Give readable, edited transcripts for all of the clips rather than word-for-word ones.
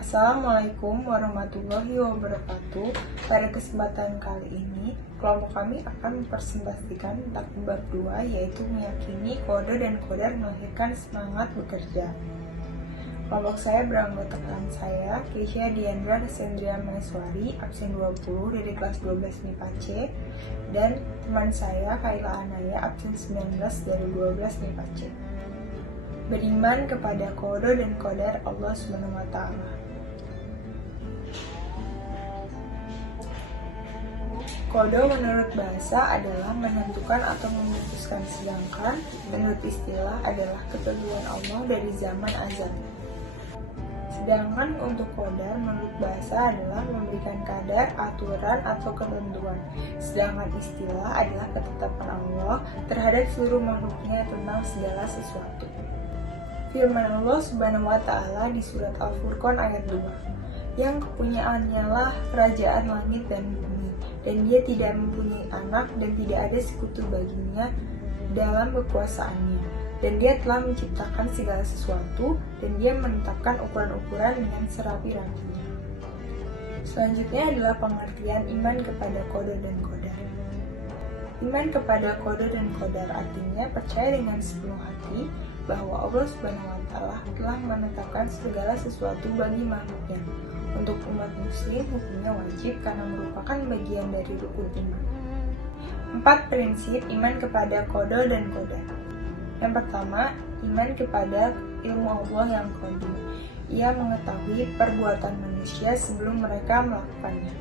Assalamualaikum warahmatullahi wabarakatuh. Pada kesempatan kali ini, kelompok kami akan mempresentasikan tentang bab 2, yaitu meyakini kode dan kodar melahirkan semangat bekerja. Kelompok saya beranggotakan saya, Keisha Diandra Desendria Maheswari, absen 20 dari kelas 12 MIPA C, dan teman saya, Kaila Anaya, absen 19 dari 12 MIPA C. Beriman kepada kode dan kodar Allah SWT. Kode menurut bahasa adalah menentukan atau memutuskan, sedangkan menurut istilah adalah ketentuan Allah dari zaman azal. Sedangkan untuk kodar menurut bahasa adalah memberikan kadar, aturan, atau ketentuan. Sedangkan istilah adalah ketetapan Allah terhadap seluruh makhluknya tentang segala sesuatu. Firman Allah Subhanahu wa Ta'ala di surat Al-Furqan ayat 2, yang kepunyaannya lah kerajaan langit dan bumi, dan dia tidak mempunyai anak dan tidak ada sekutu baginya dalam kekuasaannya, dan dia telah menciptakan segala sesuatu, dan dia menetapkan ukuran-ukuran dengan serapi-rapinya. Selanjutnya adalah pengertian iman kepada kode dan kodar. Iman kepada kode dan kodar artinya percaya dengan sepenuh hati bahwa Allah Subhanahu wa Ta'ala telah menetapkan segala sesuatu bagi makhluknya. Untuk umat muslim hukumnya wajib karena merupakan bagian dari rukun iman. 4 prinsip iman kepada kode dan kodar. Yang pertama, iman kepada ilmu Allah yang qadim. Ia mengetahui perbuatan manusia sebelum mereka melakukannya.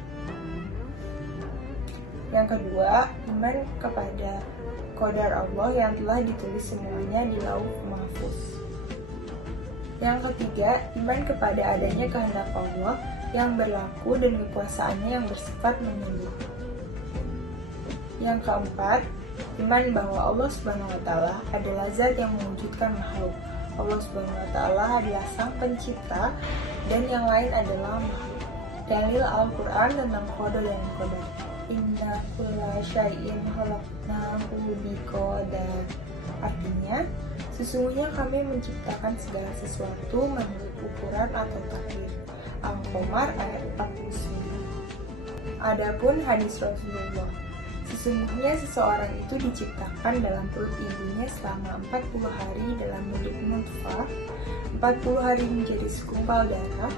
Yang kedua, iman kepada kodar Allah yang telah ditulis semuanya di Lauh Mahfuz. Yang ketiga, iman kepada adanya kehendak Allah yang berlaku dan kekuasaannya yang bersifat menyembuh. Yang keempat, iman bahwa Allah Subhanahu wa Ta'ala adalah zat yang mewujudkan makhluk. Allah Subhanahu wa Ta'ala adalah sang pencipta dan yang lain adalah makhluk. Dalil Al-Quran tentang kode dan kodar. Inna kulla syai'in khalaqnahu biqadar. Artinya, sesungguhnya kami menciptakan segala sesuatu menurut ukuran atau takdir. Al-Qamar ayat 49. Adapun hadis Rasulullah, sesungguhnya seseorang itu diciptakan dalam perut ibunya selama 40 hari dalam bentuk nutfah, 40 hari menjadi segumpal darah,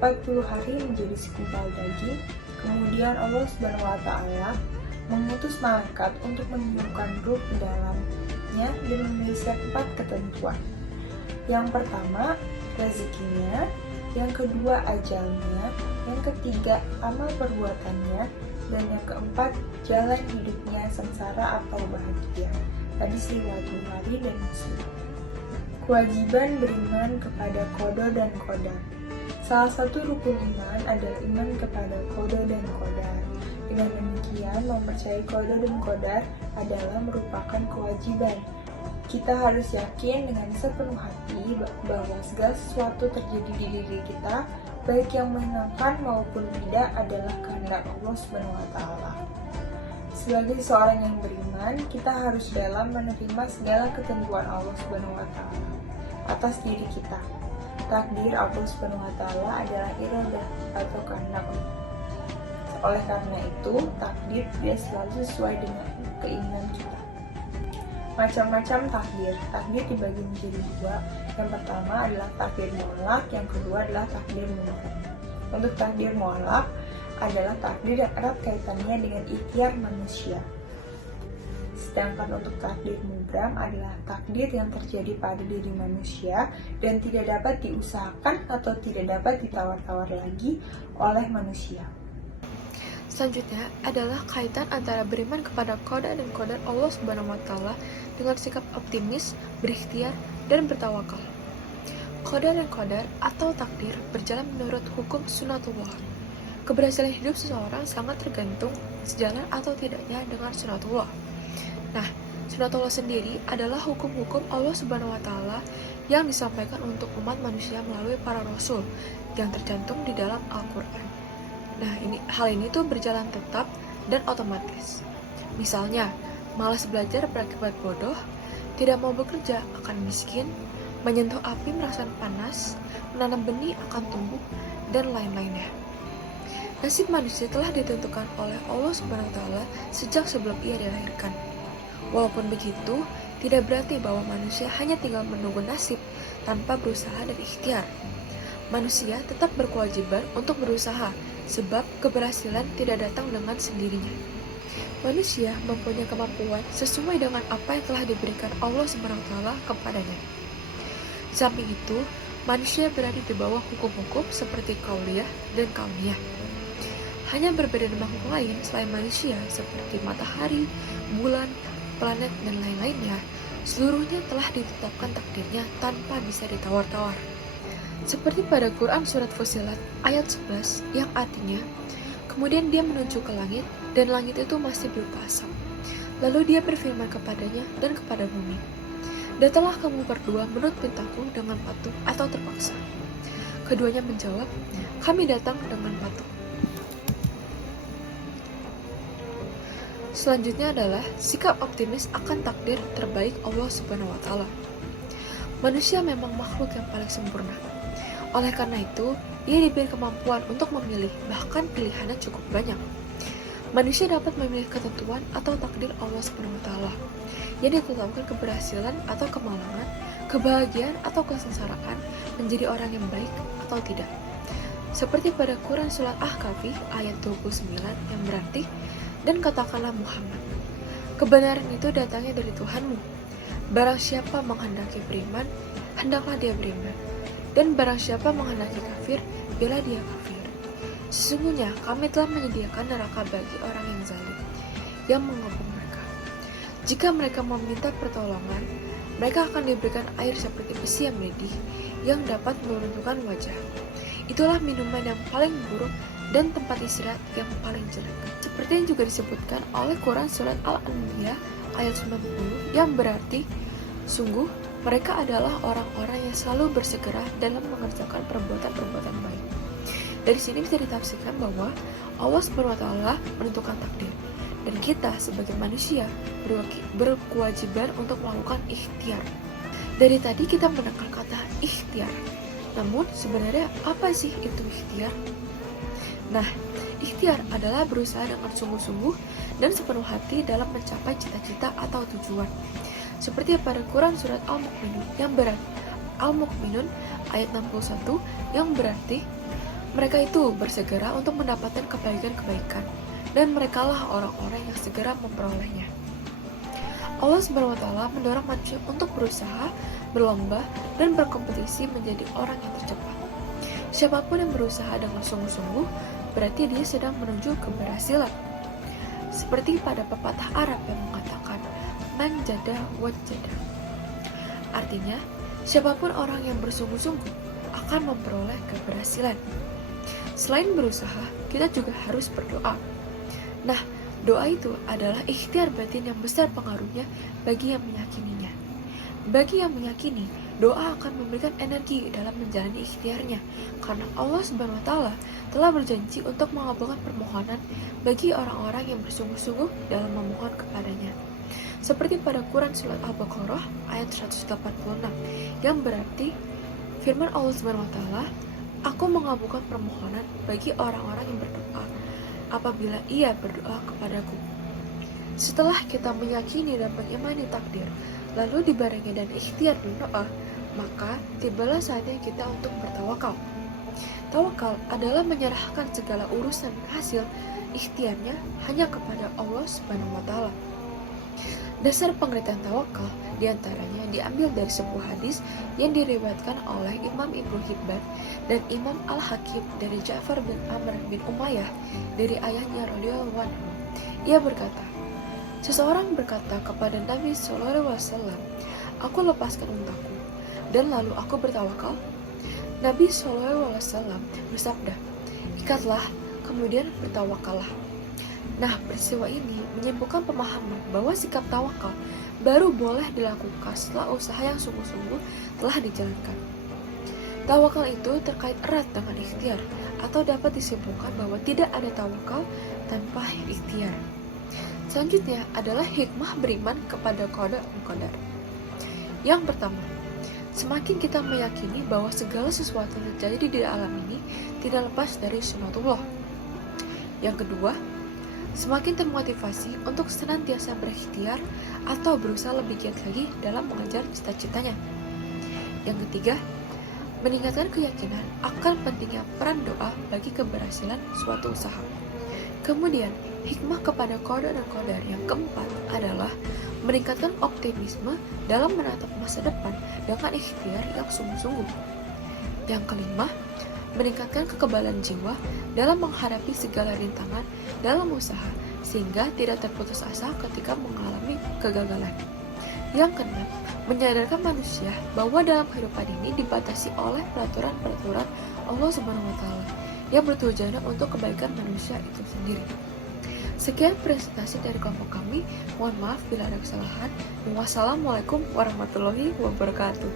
40 hari menjadi segumpal daging. Kemudian Allah Subhanahu wa Ta'ala mengutus malaikat untuk meniupkan ruh ke dalamnya dan menuliskan 4 ketentuan. Yang pertama, rezekinya, yang kedua, ajalnya, yang ketiga, amal perbuatannya, dan yang keempat, jalan hidupnya sengsara atau bahagia. Hadis riwayat Bukhari dan Muslim. Kewajiban beriman kepada kode dan kodar. Salah satu rukun iman adalah iman kepada kode dan kodar. Dengan demikian, mempercayai kode dan kodar adalah merupakan kewajiban. Kita harus yakin dengan sepenuh hati bahwa segala sesuatu terjadi di diri kita, baik yang menyenangkan maupun tidak, adalah kehendak Allah Subhanahu wa Ta'ala. Sebagai seorang yang beriman, kita harus rela menerima segala ketentuan Allah Subhanahu wa Ta'ala atas diri kita. Takdir Allah Subhanahu wa Ta'ala adalah iradah atau kehendak Allah. Oleh karena itu, takdir tidak selalu sesuai dengan keinginan kita. Macam-macam takdir. Takdir dibagi menjadi 2. Yang pertama adalah takdir mu'allaq, yang kedua adalah takdir mubram. Untuk takdir mu'allaq adalah takdir yang erat kaitannya dengan ikhtiar manusia. Sedangkan untuk takdir mubram adalah takdir yang terjadi pada diri manusia dan tidak dapat diusahakan atau tidak dapat ditawar-tawar lagi oleh manusia. Selanjutnya adalah kaitan antara beriman kepada kode dan kodar Allah Subhanahu wa Ta'ala dengan sikap optimis, berikhtiar, dan bertawakal. Kode dan kodar atau takdir berjalan menurut hukum sunatullah. Keberhasilan hidup seseorang sangat tergantung sejalan atau tidaknya dengan sunatullah. Nah, sunatullah sendiri adalah hukum-hukum Allah Subhanahu wa Ta'ala yang disampaikan untuk umat manusia melalui para rasul yang tercantum di dalam Al-Quran. Nah, hal ini tuh berjalan tetap dan otomatis. Misalnya, malas belajar berakibat bodoh, tidak mau bekerja akan miskin, menyentuh api merasakan panas, menanam benih akan tumbuh, dan lain-lainnya. Nasib manusia telah ditentukan oleh Allah Subhanahu wa Ta'ala sejak sebelum ia dilahirkan. Walaupun begitu, tidak berarti bahwa manusia hanya tinggal menunggu nasib tanpa berusaha dan ikhtiar. Manusia tetap berkewajiban untuk berusaha, sebab keberhasilan tidak datang dengan sendirinya. Manusia mempunyai kemampuan sesuai dengan apa yang telah diberikan Allah Subhanahu wa Ta'ala kepadanya. Samping itu, manusia berada di bawah hukum-hukum seperti kauliyah dan kauniyah. Hanya berbeda dengan makhluk lain selain manusia seperti matahari, bulan, planet, dan lain-lainnya, seluruhnya telah ditetapkan takdirnya tanpa bisa ditawar-tawar. Seperti pada Quran Surat Fussilat ayat 11 yang artinya, kemudian dia menuju ke langit dan langit itu masih berupa asap. Lalu dia berfirman kepadanya dan kepada bumi, datanglah kamu berdua menurut perintahku dengan patuh atau terpaksa. Keduanya menjawab, kami datang dengan patuh. Selanjutnya adalah sikap optimis akan takdir terbaik Allah Subhanahu wa Ta'ala. Manusia memang makhluk yang paling sempurna. Oleh karena itu, ia diberi kemampuan untuk memilih, bahkan pilihannya cukup banyak. Manusia dapat memilih ketentuan atau takdir Allah Subhanahu wa Ta'ala yang ditetapkan keberhasilan atau kemalangan, kebahagiaan atau kesengsaraan, menjadi orang yang baik atau tidak. Seperti pada Quran Surat Ahqaf ayat 29 yang berarti, dan katakanlah Muhammad, kebenaran itu datangnya dari Tuhanmu. Barang siapa menghendaki beriman, hendaklah dia beriman. Dan barang siapa menghendaki kafir, biarlah dia kafir. Sesungguhnya kami telah menyediakan neraka bagi orang yang zalim, yang mengepung mereka. Jika mereka meminta pertolongan, mereka akan diberikan air seperti besi yang mendidih, yang dapat meruntuhkan wajah. Itulah minuman yang paling buruk dan tempat istirahat yang paling jelek. Seperti yang juga disebutkan oleh Quran Surat Al-Anbiya ayat 90 yang berarti, sungguh mereka adalah orang-orang yang selalu bersegera dalam mengerjakan perbuatan-perbuatan baik. Dari sini bisa ditafsirkan bahwa Allah Subhanahu wa Ta'ala menentukan takdir, dan kita sebagai manusia berkewajiban untuk melakukan ikhtiar. Dari tadi kita mendengar kata ikhtiar, namun sebenarnya apa sih itu ikhtiar? Nah, ikhtiar adalah berusaha dengan sungguh-sungguh dan sepenuh hati dalam mencapai cita-cita atau tujuan. Seperti pada Quran Surat Al-Mu'minun yang berarti Al-Mu'minun ayat 61 yang berarti mereka itu bersegera untuk mendapatkan kebaikan-kebaikan, dan merekalah orang-orang yang segera memperolehnya. Allah Subhanahu wa Ta'ala mendorong manusia untuk berusaha, berlomba, dan berkompetisi menjadi orang yang tercepat. Siapapun yang berusaha dengan sungguh-sungguh, berarti dia sedang menuju keberhasilan. Seperti pada pepatah Arab yang mengatakan, man jada wat jada. Artinya, siapapun orang yang bersungguh-sungguh akan memperoleh keberhasilan. Selain berusaha, kita juga harus berdoa. Nah, doa itu adalah ikhtiar batin yang besar pengaruhnya bagi yang meyakininya. Bagi yang meyakini, doa akan memberikan energi dalam menjalani ikhtiarnya, karena Allah Subhanahu wa Ta'ala telah berjanji untuk mengabulkan permohonan bagi orang-orang yang bersungguh-sungguh dalam memohon kepadanya. Seperti pada Quran Surat Al-Baqarah ayat 186 yang berarti, firman Allah Subhanahu wa Ta'ala, aku mengabulkan permohonan bagi orang-orang yang berdoa apabila ia berdoa kepadaku. Setelah kita meyakini dan mengimani takdir, lalu dibarengi dan ikhtiar berdoa, maka tibalah saatnya kita untuk bertawakal. Tawakal adalah menyerahkan segala urusan dan hasil ikhtiarnya hanya kepada Allah Subhanahu wa Ta'ala. Dasar pengertian tawakal diantaranya diambil dari sebuah hadis yang diriwayatkan oleh Imam Ibnu Hibban dan Imam Al-Hakim dari Ja'far bin Amr bin Umayyah dari ayahnya radhiyallahu anhu. Ia berkata, seseorang berkata kepada Nabi SAW, aku lepaskan untaku, dan lalu aku bertawakal. Nabi SAW bersabda, ikatlah, kemudian bertawakallah. Nah, peristiwa ini menyimpulkan pemahaman bahwa sikap tawakal baru boleh dilakukan setelah usaha yang sungguh-sungguh telah dijalankan. Tawakal itu terkait erat dengan ikhtiar, atau dapat disimpulkan bahwa tidak ada tawakal tanpa ikhtiar. Selanjutnya adalah hikmah beriman kepada qada dan qadar. Yang pertama, semakin kita meyakini bahwa segala sesuatu yang terjadi di alam ini tidak lepas dari sunatullah. Yang kedua, semakin termotivasi untuk senantiasa berikhtiar atau berusaha lebih giat lagi dalam mengejar cita-citanya. Yang ketiga, meningkatkan keyakinan akan pentingnya peran doa bagi keberhasilan suatu usaha. Kemudian, hikmah kepada qada dan qadar yang keempat adalah meningkatkan optimisme dalam menatap masa depan dengan ikhtiar yang sungguh-sungguh. Yang kelima, meningkatkan kekebalan jiwa dalam menghadapi segala rintangan dalam usaha sehingga tidak terputus asa ketika mengalami kegagalan. Yang keenam, menyadarkan manusia bahwa dalam kehidupan ini dibatasi oleh peraturan-peraturan Allah Subhanahu wa Ta'ala yang bertujuan untuk kebaikan manusia itu sendiri. Sekian presentasi dari kelompok kami. Mohon maaf bila ada kesalahan. Wassalamualaikum warahmatullahi wabarakatuh.